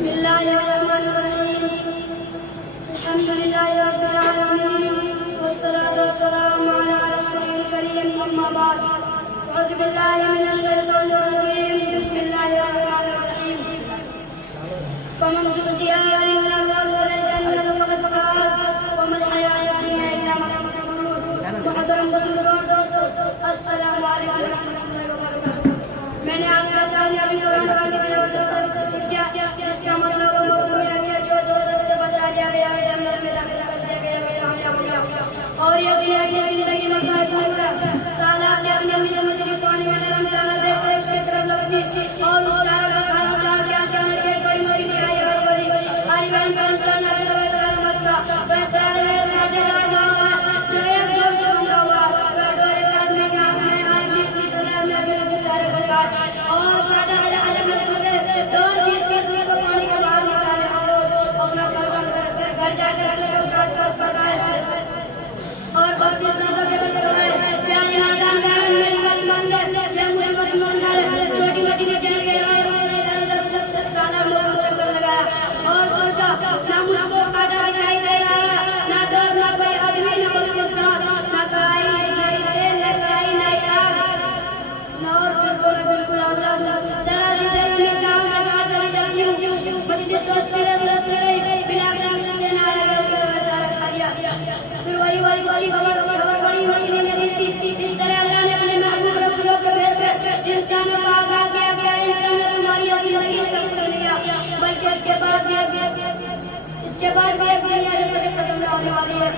बिस्मिल्लाहिर्रहमानिर्रहीम अल्हम्दुलिल्लाहि रब्बिल आलमीन वस्सलातु वस्सलामु अला रसूलिल करीम अम्मा बाद अऊज़ु बिल्लाहि मिनश शैतानिर रजीम बिस्मिल्लाहिर्रहमानिर्रहीम फमन ज़ुहज़िहा अनिन नार वल जन्नतु फ़क़द फ़ाज़ वमल हयातुद दुन्या इल्ला मताउल गुरूर। मुहतरम बुजुर्गों और दोस्तों, अस्सलामु अलैकुम व रहमतुल्लाहि व बरकातुहू। मैंने आपके सामने अभी कुरान की तफसीर किया, जिसका मतलब है जो दो से बचा लिया गया है, जन्नत में दाखिल कर दिया गया है, कामयाब हो गया। और ये दुनिया की जिंदगी में तालाब के अंदर भी समुद्री पानी में नरम चारा देखकर उसकी तरफ लगती और उस चारा का खाना चाह के अचानक एक बड़ी मछली आई और बोली, हरी बहन का इंसान बेचारा मत का बेचारे जो एक डोर से बंधा हुआ वह डोर एक आदमी के हाथ में आई, जिसकी तरह में बेचारे को काट और काटा गया अलग से डोर खींचकर दूध को पानी के बाहर निकाले और अपना घर जाकर उसको काट कर पकाए और बाकी लोगों के बच्चों है प्यारे नादान बहन मेरी बात मान ले, ये मुसीबत मान ले। छोटी बच्ची ने डर गई और इधर ताला लोगों को चक्कर लगाया और सोचा ना मुझको काटा दिखाई दे रहा है, ना डर ना कोई आदमी ना कोई किसान, ना कढ़ाई नहीं तेल ना कढ़ाई नहीं आग ना और बिल्कुल आजाद। जरा सी देर में गाँव से बाहर चली जाती हूँ, बच्ची सोचती रही बिना किसी ना लगे उसका बेचारा खा लिया। फिर वही खबर बड़ी मछली ने दी थी। इस तरह अल्लाह ने अपने महबूब रसूलों को भेजकर इंसानों को आगाह किया कि इंसान ने तुम्हारी जिंदगी सब कर लिया, बल्कि इसके बाद भी खत्म होने वाली है।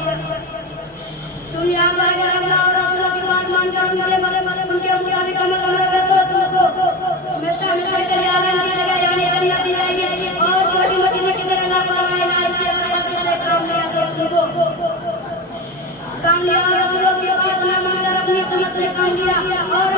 तुम यहाँ पर अगर अल्लाह और रसूलों की बात मानकर उनके मुताबिक अमल करोगे तो हमेशा के लिए आनंद दी जाएगी, यानी जन्नत दी जाएगी। और छोटी मछली की तरह लापरवाही ना से काम लिया तो तुमको काम लिया और रसूलों की बात ना मानकर अपनी समझ से काम लिया और